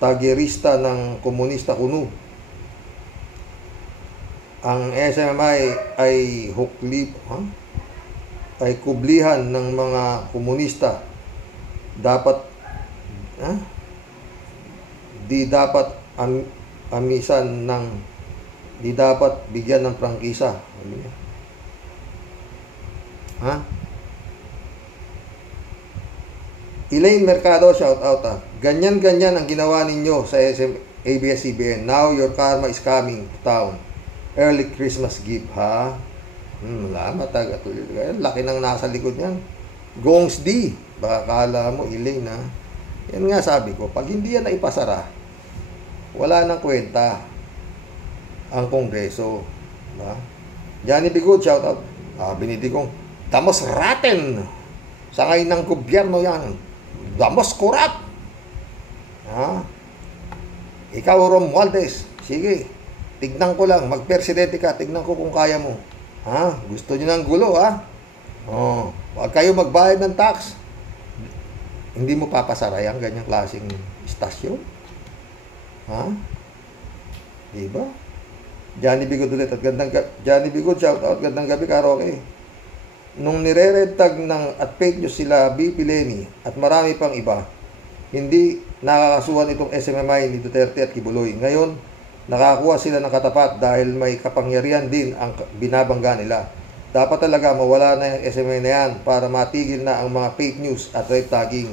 tagerista ng komunista kuno. Ang SMMI ay kublihan ng mga komunista. Di dapat bigyan ng prangkisa. Elaine Mercado, shout out. Ganyan-ganyan ang ginawa ninyo sa ABS-CBN. Now your karma is coming to town. Early Christmas gift, ha? Matagal. Laki ng nasa likod niyan. Gongs D. Baka kala mo, Elaine, ha? Yan nga sabi ko, pag hindi yan naipasara, wala nang kwenta ang Kongreso. Diba? Johnny Bigot, shout out. Binidigong, damos raten. Sa ngayon ng gobyerno yan. Damos corrupt. Ikaw, Romualdez, sige, tignan ko lang, magpresidente ka, tignan ko kung kaya mo. Gusto niyo ng gulo, huwag kayo magbayad ng tax. Hindi mo papasara yan, ganyang klaseng istasyon. Diba? Johnny Bigot ulit, at Johnny Bigot, shout out, gandang gabi, karaoke. Nung nire-redtag at fake news sila BP Leni at marami pang iba, hindi nakakasuhan itong SMMI ni Duterte at Kibuloy. Ngayon, nakakuha sila ng katapat dahil may kapangyarihan din ang binabangga nila. Dapat talaga mawala na yung SMMI na yan para matigil na ang mga fake news at red tagging.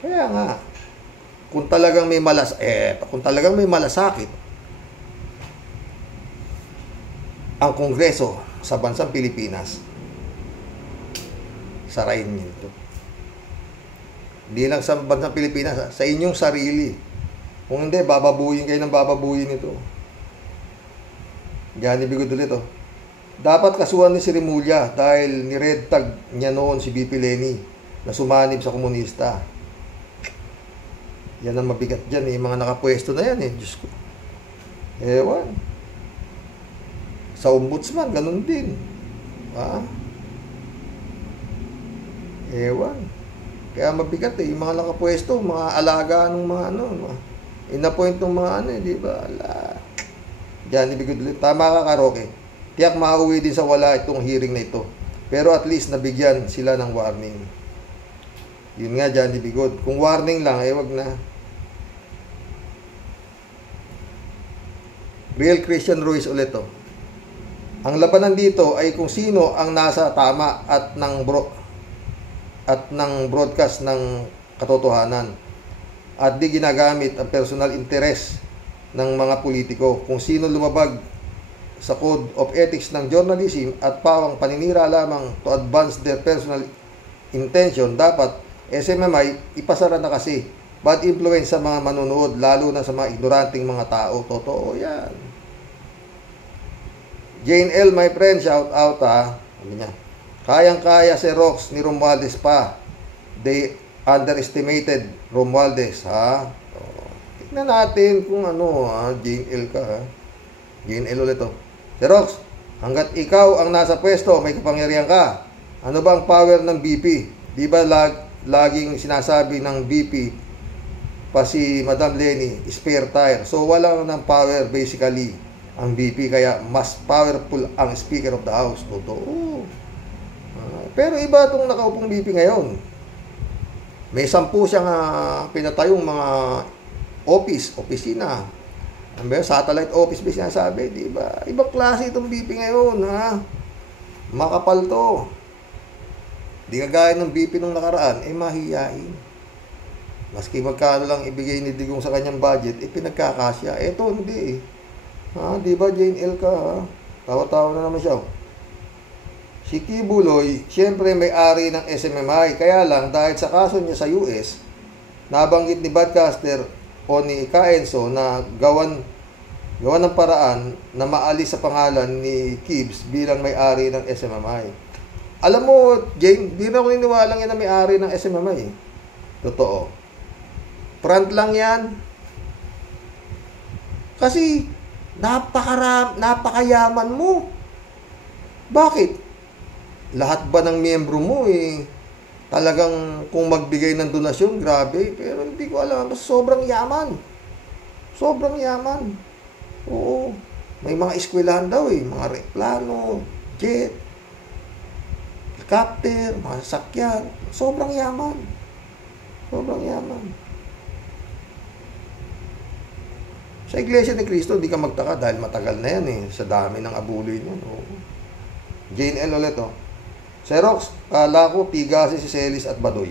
Kaya nga, kung talagang may malasakit ang Kongreso sa bansang Pilipinas, sarayin niyo ito. Hindi lang sa bansang Pilipinas, sa inyong sarili. Kung hindi, bababuyin kayo ng bababuyin ito. Johnny Bigot ulit, Dapat kasuhan ni si Rimulya dahil ni-red tag niya noon si BP Leni na sumanib sa komunista. Yan ang mabigat dyan, mga nakapwesto na yan, Diyos ko. Ewan. Sa ombudsman, ganun din. Ewan. Kaya mabigat yung mga nakapwesto, mga alaga ng mga in-appoint ng mga di ba? Johnny Bigot ulit. Tama ka, karaoke. Tiyak makauwi din sa wala itong hearing na ito. Pero at least nabigyan sila ng warning. Yun nga, Johnny Bigot. Kung warning lang, wag na. Real Christian Ruiz ulit, Ang labanan dito ay kung sino ang nasa tama at ng broadcast ng katotohanan at di ginagamit ang personal interest ng mga politiko. Kung sino lumabag sa code of ethics ng journalism at pawang paninira lamang to advance their personal intention, dapat SMMI ipasara na kasi. Bad influence sa mga manonood, lalo na sa mga ignoranting mga tao. Totoo yan. Jane L, my friend, shout out, Sabi niya, kayang-kaya si Rox ni Romualdez pa. They underestimated Romualdez, Tignan natin kung Jane L ka, Jane L ulit, Si Rox, hanggat ikaw ang nasa pwesto, may kapangyarihan ka. Ano ba ang power ng BP? Di ba laging sinasabi ng BP pa si Madam Leni, spare tire. So wala ng power basically ang BP, kaya mas powerful ang Speaker of the House. Totoo. Pero iba itong nakaupong BP ngayon. May 10 siyang pinatayong mga opisina. Satellite office ba sinasabi, di ba? Ibang klase itong BP ngayon, Makapal to. Di kagaya ng BP nung nakaraan, mahihiyain. Maski magkano lang ibigay ni Digong sa kanyang budget, pinagkakasya. Eto, hindi. Di ba, Jane L ka, Tawa-tawa na naman siya. Si Kibuloy, siyempre may-ari ng SMMI. Kaya lang, dahil sa kaso niya sa US, nabanggit ni broadcaster o ni Kaenzo na gawan ng paraan na maalis sa pangalan ni Kibbs bilang may-ari ng SMMI. Alam mo, Jane, di na ako niniwalang yan na may-ari ng SMMI. Totoo. Front lang yan. Kasi, napakayaman mo. Bakit? Lahat ba ng miyembro mo talagang kung magbigay ng donasyon, grabe. Pero hindi ko alam, sobrang yaman. Sobrang yaman. Oo. May mga eskwelahan daw mga replano, jet, helicopter, mga sasakyan. Sobrang yaman. Sobrang yaman. Sa Iglesia ni Cristo, hindi ka magtaka dahil matagal na yan sa dami ng abuloy niyan. Jane L. ulit Xerox, kala ko tigasi si Celis at Badoy.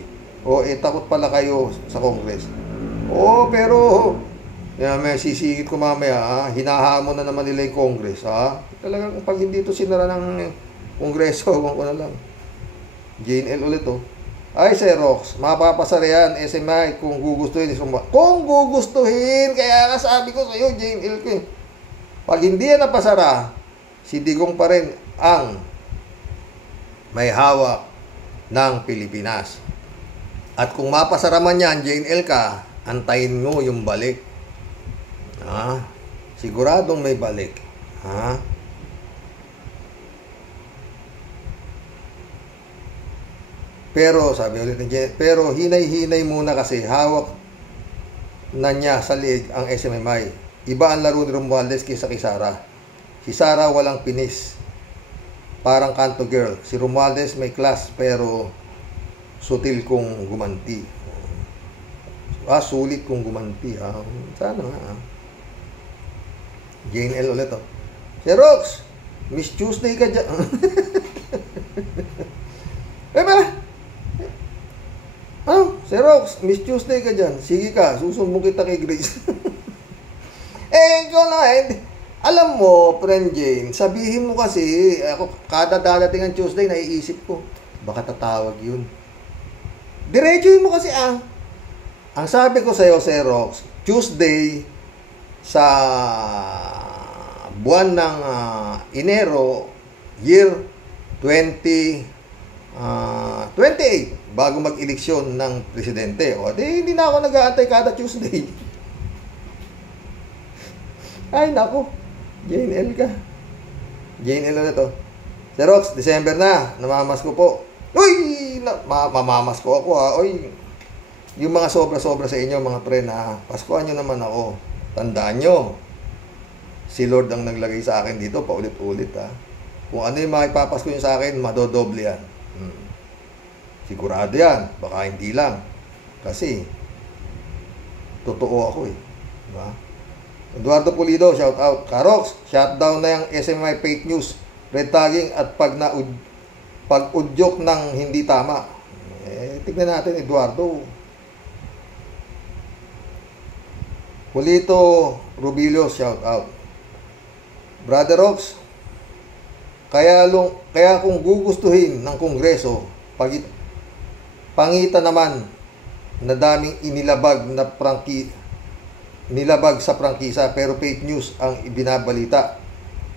Takot pala kayo sa Congress. Pero may sisingit ko mamaya, hinahamon na naman nila yung Congress, Talagang pag hindi ito sinara ng Kongreso, huwag ko na lang. Jane L. ulit Ay, Xerox, mapapasara yan, SMI, kung gugustuhin. Kung gugustuhin, kaya nga sabi ko sa iyo, Jane L. Pag hindi yan napasara, si Digong pa rin ang may hawak ng Pilipinas. At kung mapasara man yan, Jane L. antayin mo yung balik. Siguradong may balik. Pero, sabi ulit ni Jane, pero hinay-hinay muna kasi hawak na niya sa liig ang SMMI. Iba ang laro ni Romualdez kaysa kay Sara. Si Sara walang pinis. Parang kanto girl. Si Romualdez may class pero sutil kung gumanti. Sulit kung gumanti. Sana nga. Jane L. ulit Xerox, Miss Tuesday ka dyan. Xerox, Miss Tuesday ka dyan. Sige ka, susumbong kita kay Grace. Ikaw na alam mo, friend Jane, sabihin mo kasi, ako kada dadating ang Tuesday, naiisip ko, baka tatawag yun. Diretsuhin mo kasi Ang sabi ko sa'yo, Xerox, Tuesday sa buwan ng Enero, year 2028, bago mag-eleksyon ng presidente. Hindi na ako nag-aantay kada Tuesday. Ay, naku. Jane L. Jane L. Xerox, December na. Namamas ko po. Uy! Mamamas ko ako Uy! Yung mga sobra-sobra sa inyo, mga pre, Paskuhan nyo naman ako. Tandaan nyo. Si Lord ang naglagay sa akin dito, paulit-ulit Kung ano yung mga ipapasko nyo sa akin, madodoble yan. Sigurado yan. Baka hindi lang. Kasi, totoo ako Diba? Eduardo Pulido, shout out. Karox, shutdown na yung SMI fake news, red tagging at pag-udyok ng hindi tama. Tignan natin, Eduardo. Pulito Rubilio, shout out. Brother Rox, kaya kung gugustuhin ng Kongreso, pangitan naman na daming nilabag sa prangkisa pero fake news ang ibinabalita.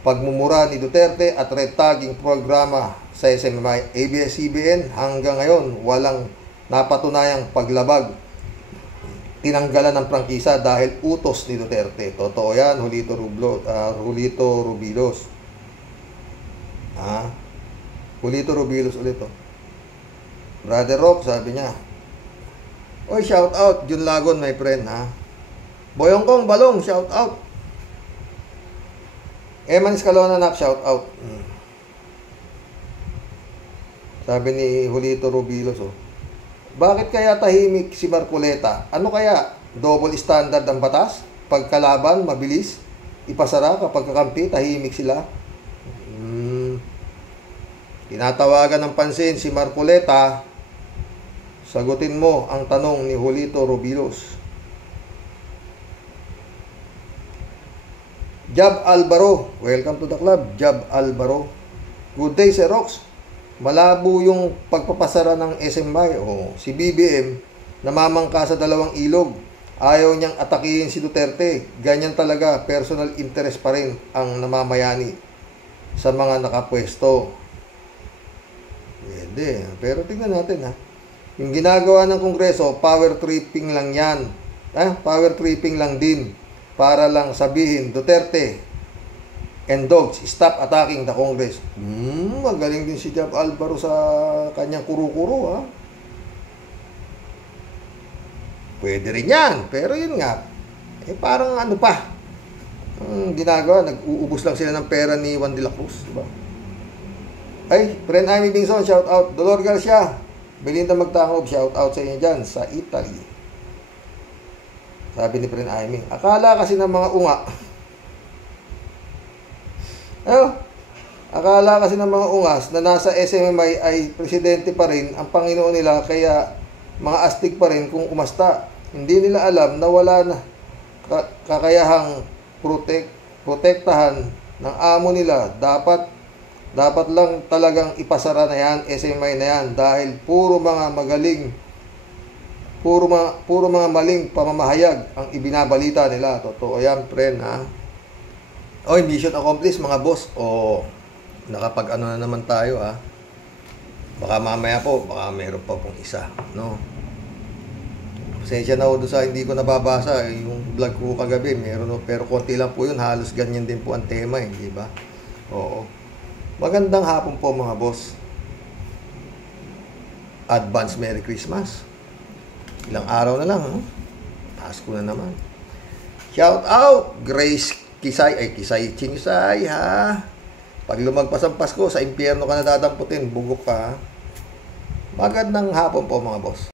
Pagmumura ni Duterte at red tagging programa sa SMMI, ABS-CBN hanggang ngayon walang napatunayang paglabag. Tinanggalan ng prangkisa dahil utos ni Duterte. Totoo yan, Julito Rubilos. Julito Rubilos ulit Brother Rock, sabi niya. Oy, shout out, Jun Lagon, my friend Boyong Kong Balong, shout out. Eman Escalona nak, shout out. Sabi ni Julito Rubilos bakit kaya tahimik si Marcoleta? Ano kaya? Double standard ang batas? Pagkalaban, mabilis? Ipasara kapag kakampi, tahimik sila? Tinatawagan ng pansin si Marcoleta. Sagutin mo ang tanong ni Julito Rubilos. Jab Albaro, welcome to the club. Jab Albaro, good day, Xerox. Malabo yung pagpapasara ng SMI. Si BBM namamangka sa dalawang ilog. Ayaw niyang atakihin si Duterte. Ganyan talaga, personal interest pa rin ang namamayani sa mga nakapwesto. Pwede. Pero tingnan natin ha. Yung ginagawa ng Kongreso, power tripping lang yan. Power tripping lang din. Para lang sabihin, Duterte and dogs, stop attacking the Congress. Magaling din si Jab Alvaro sa kanyang kuro-kuro ha. Pwede rin yan. Pero yun nga, parang ano pa. Ginagawa, nag-uubos lang sila ng pera ni Juan de la Cruz. Diba? Ay, friend Amy Bingson, shout out. Dolor Garcia, Belinda Magtangob, shout out sa inyo dyan, sa Italy. Sabi ni friend Amy, akala kasi ng mga unga, akala kasi ng mga ungas na nasa SMMI ay presidente pa rin ang Panginoon nila, kaya mga astig pa rin kung umasta. Hindi nila alam na wala na kakayahang protektahan ng amo nila. Dapat lang talagang ipasara na yan, SMI na yan, dahil puro mga maling pamamahayag ang ibinabalita nila. Totoo yan, friend, ha? Mission accomplished, mga boss. Nakapag-ano na naman tayo, ha? Baka mamaya po, baka meron pa pong isa, no? Pasensya na ako doon sa hindi ko nababasa. Yung vlog ko kagabi, meron, pero konti lang po yun. Halos ganyan din po ang tema, di ba? Oo. Magandang hapon po, mga boss. Advance Merry Christmas. Ilang araw na lang, ha? Pasko na naman. Shout out, Grace Kisay. Kisay Chingsay, ha? Pag lumagpas ang Pasko, sa impyerno ka na dadamputin, bugok ka. Magandang hapon po, mga boss.